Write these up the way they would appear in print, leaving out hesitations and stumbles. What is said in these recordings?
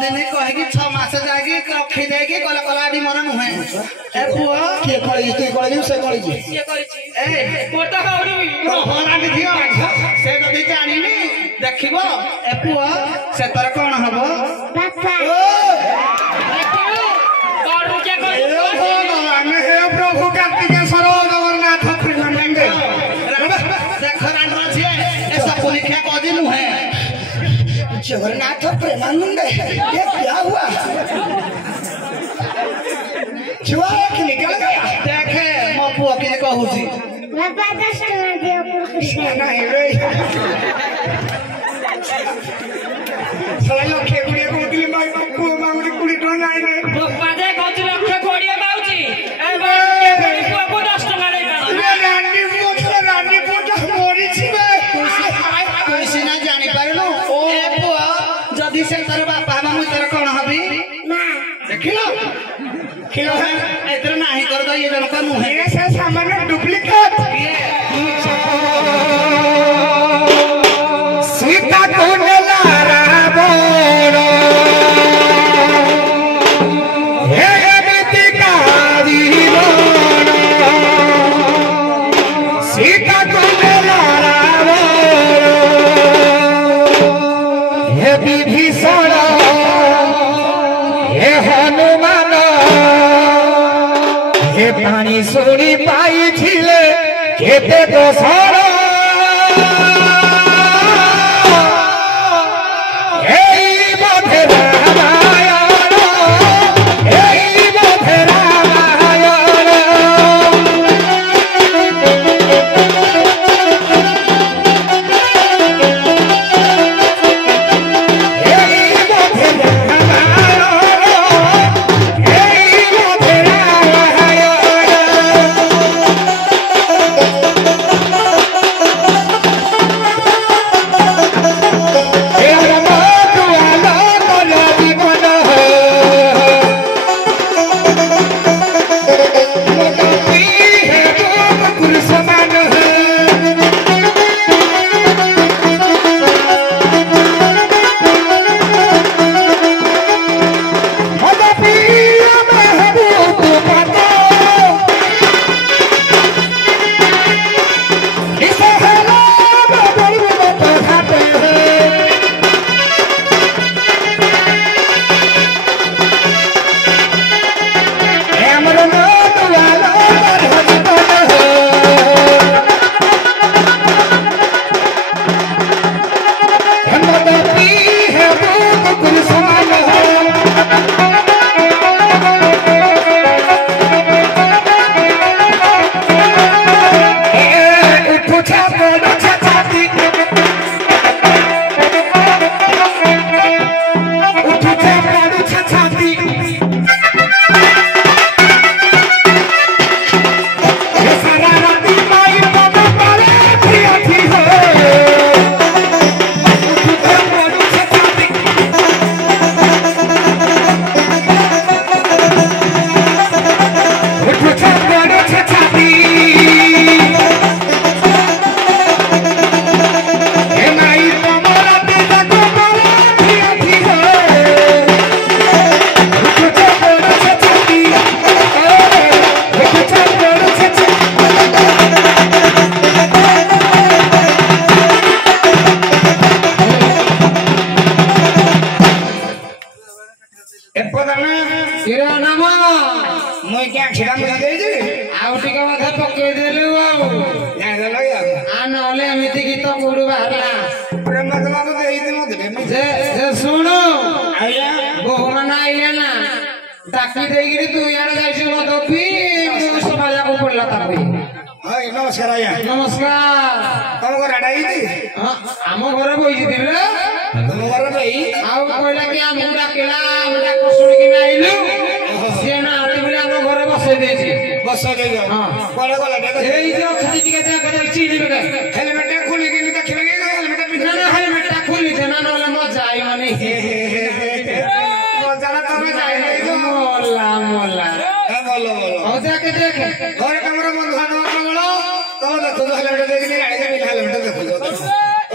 दिन कहे 6 मास जाके रखी देगी कला कलाडी मर नुहे ए पुआ के कळी तू कळी से कळी के करिछि ए मोटा हौरी हरानी दियो से जदी जानिनी देखिबो ए पुआ से तर कोन हबो बापा करू के कर ए भगवान हे प्रभु कार्तिकेश्वर जगन्नाथ प्रेमानंद देख रांडो छे ए सब लिखा कदी नुहे जगन्नाथ प्रेमानंद ये क्या हुआ छुआ कि निकल गया देखे मो पुआ के कहूची बापा 10 टका दियो कृष्ण नहीं रे साला लोग खेगुड़िया को दिली माई बापू मांगुड़ी कुड़ी तो नहीं रे बापा दे कति लक्ष कोड़िया बाउची ए बाके बड़ी पुआ को 10 टका ले रानी पोटा मोरी छी बे कोई ना जानी पारलो ए पुआ जदी से तर बापा मामू तर कोन हबी मां देखिलो खिलो है इधर नाही कर दो ये जनका नुहे ये से सामान्य डुप्लीकेट सीता कोन लारा बोलो हे मितिकारी बोलो सीता कोन लारा बोलो हे विभीषण हे हनुमान हे पानी सुनी पाई छिले केते दोसर एई बोधे रामायण एई बोधे रामायण एई बोधे रामायण एई बोधे रामायण नमस्कार आया नमस्कार तुम घर आडाई थी आम घर बही तुम घर भाई आउ कहला कि आम डाकिला आम डाक सुन कि आइलु से ना आते बोले आम घर बसै देछि बस दे हां कोले कोले देखो एई जो खाली टिके देख चीज बेटा हेलमेट खोली के देखिबे के हेलमेट ना ना हेलमेट खोली दे ना नले मजा आई माने मजा ना तमे जाई जो मोला मोला हां बोलो बोलो हो जाके देख घर कमरा बंद खाना बोलो तो देखो हेलमेट देखनी गाड़ी से हेलमेट देखो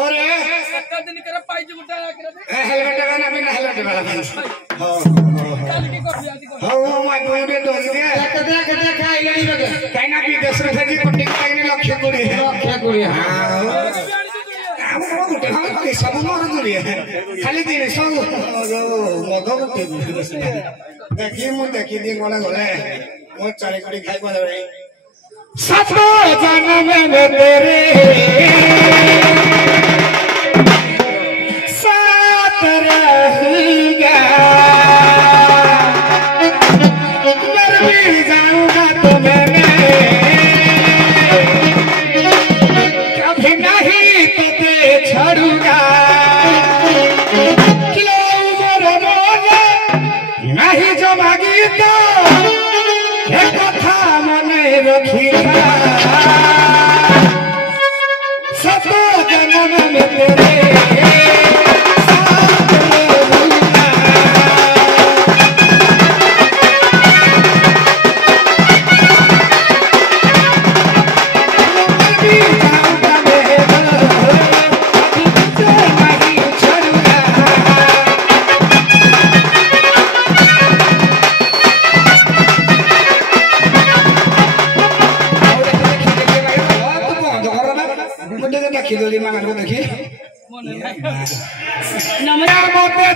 और 7 दिन कर पाई जुटा हेलमेट का ना बिना हेलमेट के वाला हां हां मैं कोई दे दो दे कते खाई गई बगे कहना कि देश में से पट्टी कागने लक्ष्य कोड़ी हां हम गुटे हम सब मोर दुरी खाली दिन सब मगो देखी मु देखी दिन गले गले मो चारे कोड़ी खाई पा रे सतो जन्म में तेरे साथ रहेगा मर भी जाऊंगा तो मैंने कभी नहीं तुझे छोड़ूंगा क्यों मर बोले नहीं जो मांगी तो एक कथा मने रखिएगा सतो जन्म में तेरे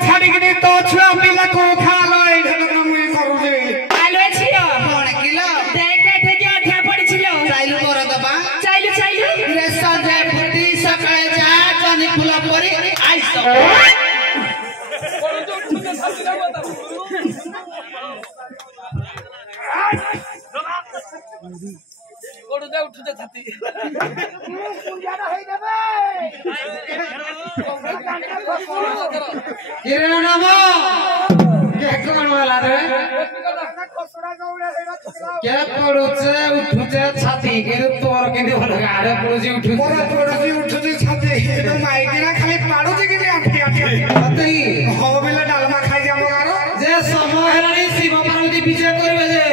छाड़ी तो छुआ पिला को खा लाई मुई करू जे आलो छियो कोन किलो देखा थे क्या ठा पड़ी छिलो चाइलु कर दबा चाइलु रे सजे फुटी सकाळे जा जनी फुल परी आइस कोडु दे उठते छाती किरण नाम के कोन वाला रे के पडुचे उठुचे छाती के तोर के गाडे पडुचे उठुचे मोर पड़ोसी उठुचे छाती तो माइकिना खाली पाडुचे कि आठी आठी अतई हो बेला डालमा खाई जा मगारो जे समय हेलानी शिव पार्वती विजय करबे जे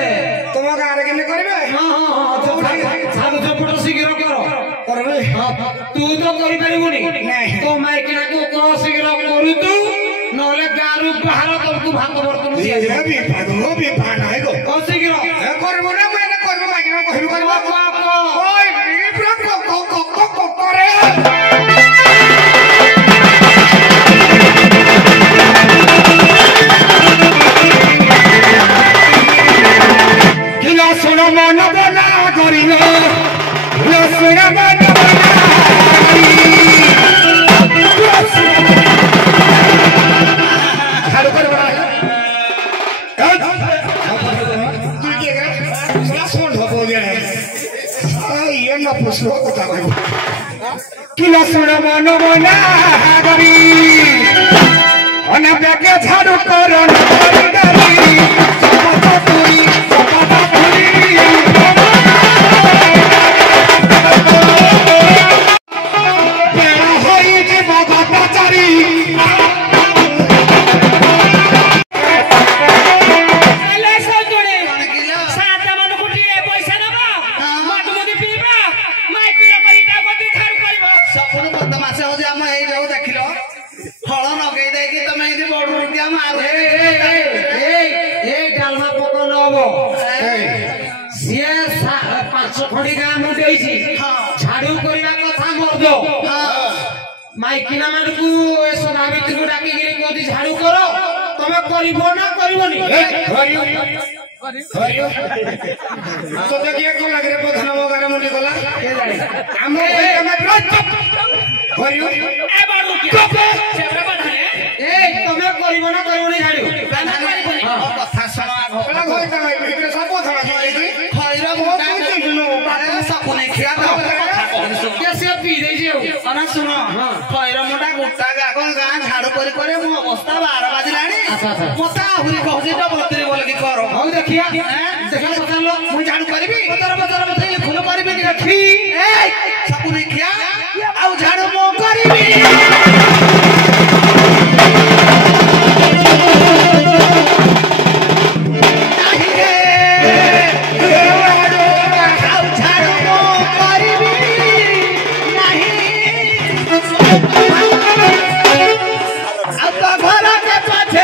तुम गारे केने करबे हां तो छाडु चपड़ शीघ्र करो करबे तू तो करि परिबुनी नहीं तो माइकिना को को शीघ्र करू तू नले गारु बाहर तो तू भाग बर्तन ये भी भाग है गो को शीघ्र करबो ना मैं करबो माइकिना कहबो करबो को ओए बिप्र को करे किला सुनो मन बना करियो किला सुनो मन हारो कर बड़ा तू के करे सुन हो गया ये ना पूछो कथा भाई किला सुनो मन बना करी अनबे के झाड़ू करो न झाड़ू करने कथा मर्द माइकिना मानकू सभाभित्री को डाकी कहती झाड़ू कर तुम कर ना तो देखिए को लगे प्रधान मगार मुंडी गला के जाने हम करियो ए बाडू के सेबरा बढ़ाले ए तुम करिवो ना करिवो नहीं झाड़ू कथा सुनो आगो होय त भाई सब कथा सुनाई खैरा मोटा बात सब नहीं खिया कैसे पी दे जे अना सुनो खैरा मोटा गुट्टा गागन गां झाड़ू करी करे मो अवस्था 12 बाजलानी मोटा हुरी कहजे डबल तरी बोल की करो हो देखिया देखा पता लो मु झाड़ू करबी बतर बतई खुलो करबी कि रखी ए सब नहीं खिया आउ झाड़ू मो करबी घर के पाछे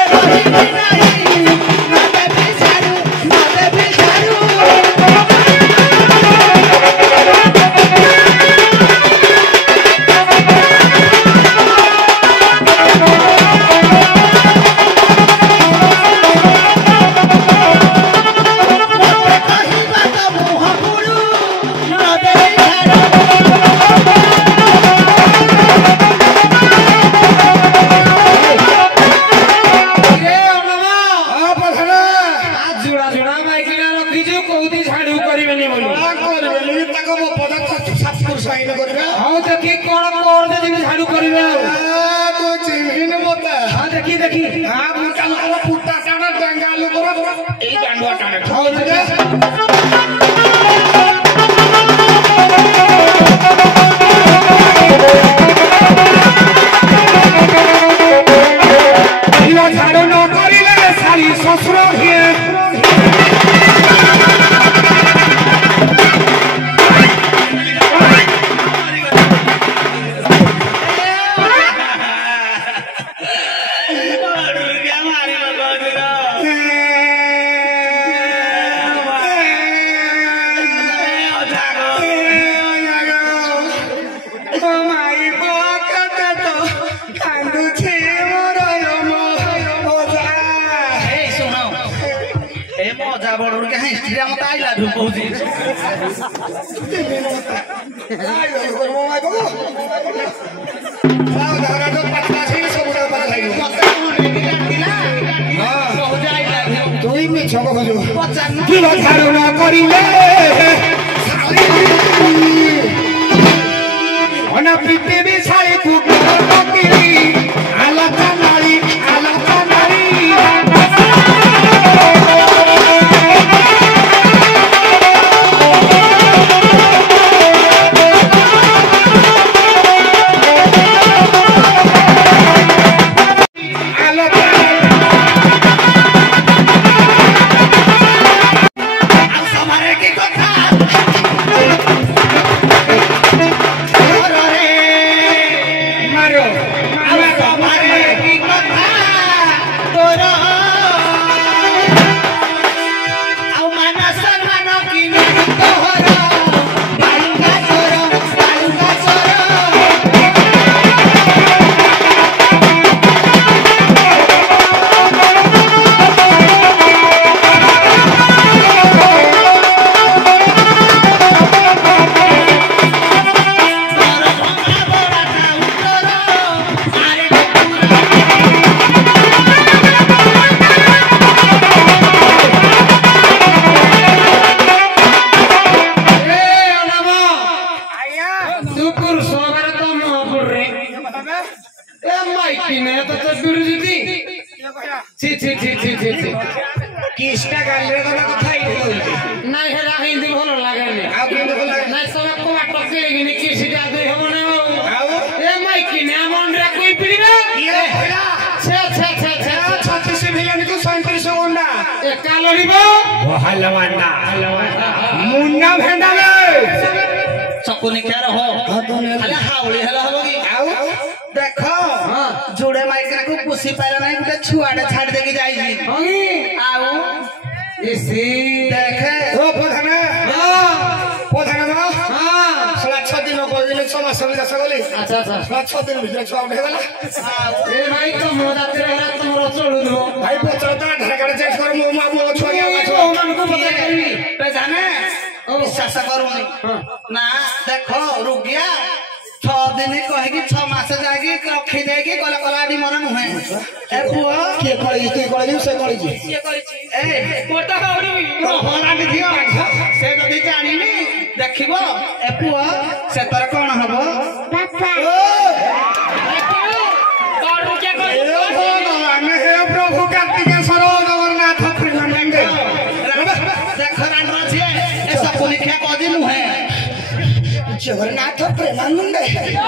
जगन्नाथ प्रेमानंद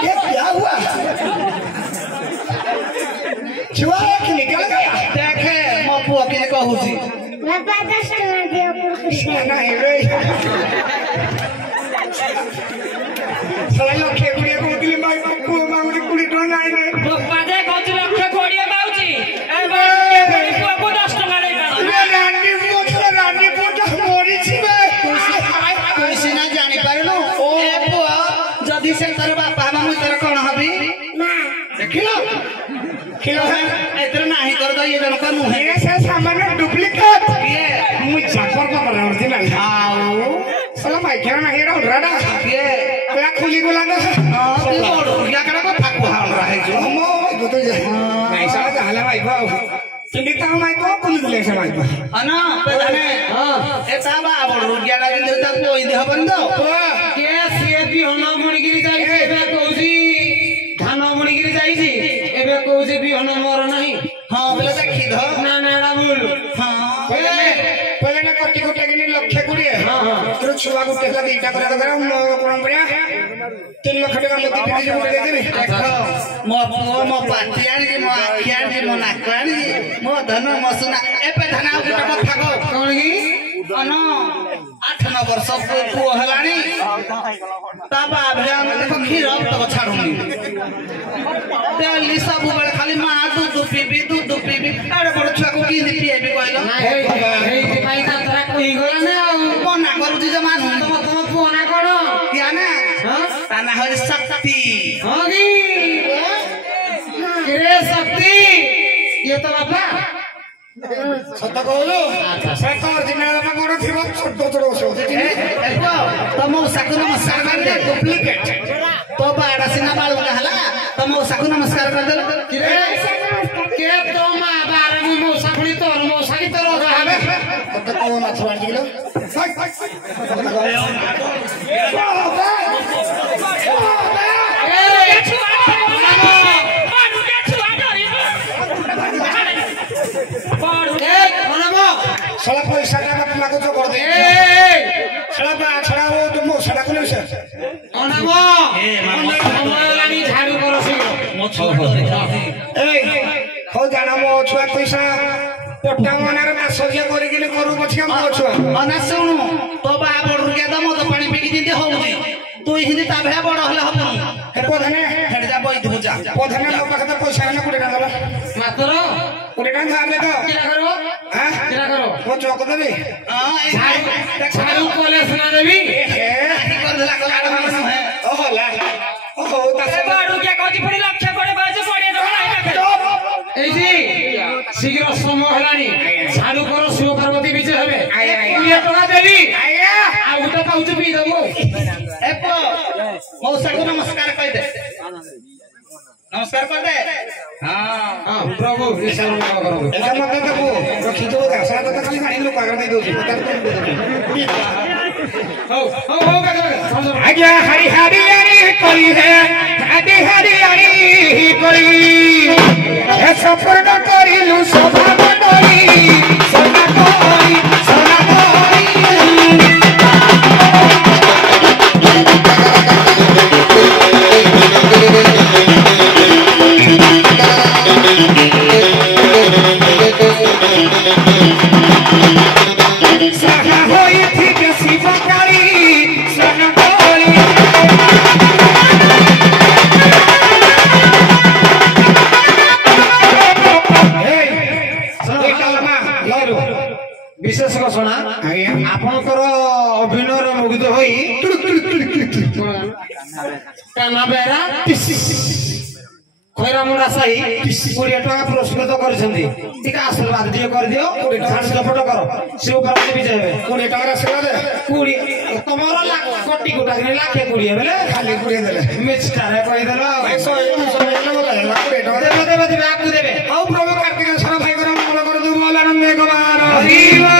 ये क्या हुआ? छुआ कि निकल गया? देखे मपु के कहू छी बाबा 10 टका दियो कुछ नहीं रे साला के गुड़िया को दिली माई मपु मांगली कुड़ी तो नहीं रे बाबा दे 5 लाख कोड़िया पाउची ए बाबा के पुआ ତ ନୁହେଁ ଏ ସେ ସାମାନ୍ୟ ଡୁପ୍ଲିକେଟ ମୁଁ ଜାଫର ପାଖରେ ଅରିଜିନାଲ ଆଉ ସଲା ମାଇକେର ନାହିଁ ଏଟା ଉଡରାଟା କିଏ ଏଟା ଖୁଲି ଗଲା ନା ତୁ ବଡ ରୁଗିଆ କେଡା କଥା କୁହାଉରା ହେଇଛୁ ମୋ ଗୁତ ନାଇଁ ସଲା ଯାହାଲା ମାଇକ ଆଉ କିନ୍ତୁ ତା ମାଇକ ଖୁଲି ଦିଲେ ସେ ମାଇକ ଅନ ପେଦାନେ ଏ ତା ବା ବଡ ରୁଗିଆଟା କିନ୍ତୁ ତା କହି ଦେ ହବନି ତ କେ ସିଏ ବିହନ ବୁଣିକିରି ଯାଇଛି ଏବେ କହୁଛି ଧାନ ବୁଣିକିରି ଯାଇଛି ଏବେ କହୁଛି ବିହନ ମୋର ନାହିଁ ହଁ ବୋଲେ ଦେଖି ଧ ନା ନା ଏଟା ଭୁଲ ହଁ ପहिले ନା କୋଟି କୋଟି କିନି ଲକ୍ଷ କୋଡ଼ିଏ ତୋର ଛୁଆ ଗୋଟେ ହେଲା ଦିଟା କରିବା କଥା କଣ କରିବା 3 ଲକ୍ଷ ଟଙ୍କା ମୋଦି ପିଟି ଯୋଉ ଦେଇଦେବି ଦେଖ ମୋ ପୁଅ ମୋ ପାଟି ଆଣିଛି ମୋ ଆଖି ଆଣିଛି ମୋ ନାକ ଆଣିଛି ମୋ ଧନ ମୋ ସୁନା ଏବେ ଧାନ ଆଉ ଗୋଟେ କଥା କହ କଣ କି ଅନ 8-9 ବର୍ଷ ପୁଅ ହେଲାଣି ତା ବାପରେ ଆମେ ଦେଖ କ୍ଷୀର ତକ ଛାଡୁନି ଡେଲି ସବୁବେଳେ ଖାଲି ମା ଦୁଧ ପିଇବି ଏଡେ ବଡ ଛୁଆକୁ କିନ୍ତି ପିଏବି କହିଲ ହେଇଥିପାଇଁ ତାରା କହିଗଲା ନା ଆଉ ମନା କରୁଛି ଯେ ମାନୁନି ତମ ପୁଅ ନା କଣ କିଆ ନା ତା ନା ହଉଛି ଶକ୍ତି ହଁ କି କିରେ ଶକ୍ତି ଇଏ ତ ବାପା ସତ କହୁଛୁ ସେ ତ ଅରିଜିନାଲ ନା କଣ ଥିବ ଛୋଟ ଛୋଟ ଔଷଧ ତ ମଉସାକୁ ନମସ୍କାର କରିଦେ ଡୁପ୍ଲିକେଟ ତୋ ବାଡା ସିନା ବାଳୁଙ୍ଗା ହେଲା ତ ମଉସାକୁ ନମସ୍କାର କରିଦେଲ କିରେ କେ ତ ମା ବାରେ ମୁଁ ମଉସା ପୁଣି ତୋର ମଉସା କି ତୋର ଅଗା ହେବେ ତତେ କୋଉ ମାଛ ଆଣିଥିଲ सला पैसा का बात लागो जो कर दे सला बा छड़ा वो तुम सड़ा को से अनामो समयलानी झाड़ू करो शीघ्र ए हो जाना मो छुआ पैसा पट्टा मनार मास जे करी के करू पछिया मो छुआ अना सुनु तो बा बड़ रुके द मो तो पानी पिकी दिंदी होउची तू हिंदी ता भे बड़ हले हबनी हे पधने हेड जा बई दु जा पधने मो पाखे तो पैसा ना कुडे ना मात्र कुडे ना धार दे तो किरा करो हां किरा करो वो चौक देबे हां झाड़ू कोले सुना देवी हे कर देला गला मानू है ओ होला ओ हो ता बाड़ू के कहती पड़ी लक्ष्य पड़े बाजे पड़े এইজি শীঘ্র সময় হলানি ঝাড়ু করো শিব পার্বতী বিজে হবে 20 টাকা দেবি आया আর ওটা পাউচু পি দেবো ए पो मौसाको नमस्कार कह दे नमस्कार कर दे हां হ্যাঁ প্রভু বিশাল করো एका मत देबो रखी दो घासला तो खाली गाड़ी लोक आगर दे दोची पता तो दे दो हो हो हो समझो आज्ञा हरि हरि हरि कोई है हरि हरि हरि कोई हे सफर न करिलु सभा मंडली सोना कोई सहा होई थी के शिव काली सोना कोई বিশেষ ঘোষণা আপনার অভিনয়ের মুগ্ধ হই কানা বেড়া খৈরা মুন্ডা সাই 20 টাকা পুরস্কৃত করেছেন টিকা আশীর্বাদ দিয়ে করে দিও ঝাড় ঝপট করো শিব পার্বতী বিজয় হবে 20 টাকা আশীর্বাদ 20 তোমার লাখ কোটি কোটা লাখে 20 বেলে খালি কুড়িয়ে দেলে মিস্টারে কই দিল 100 টাকা দেবে দেবে দেবে আপনি দেবে ও প্রভু কার্তিক সারা ভাই করে মঙ্গল করে দেবো আনন্দে কুমার হরিবা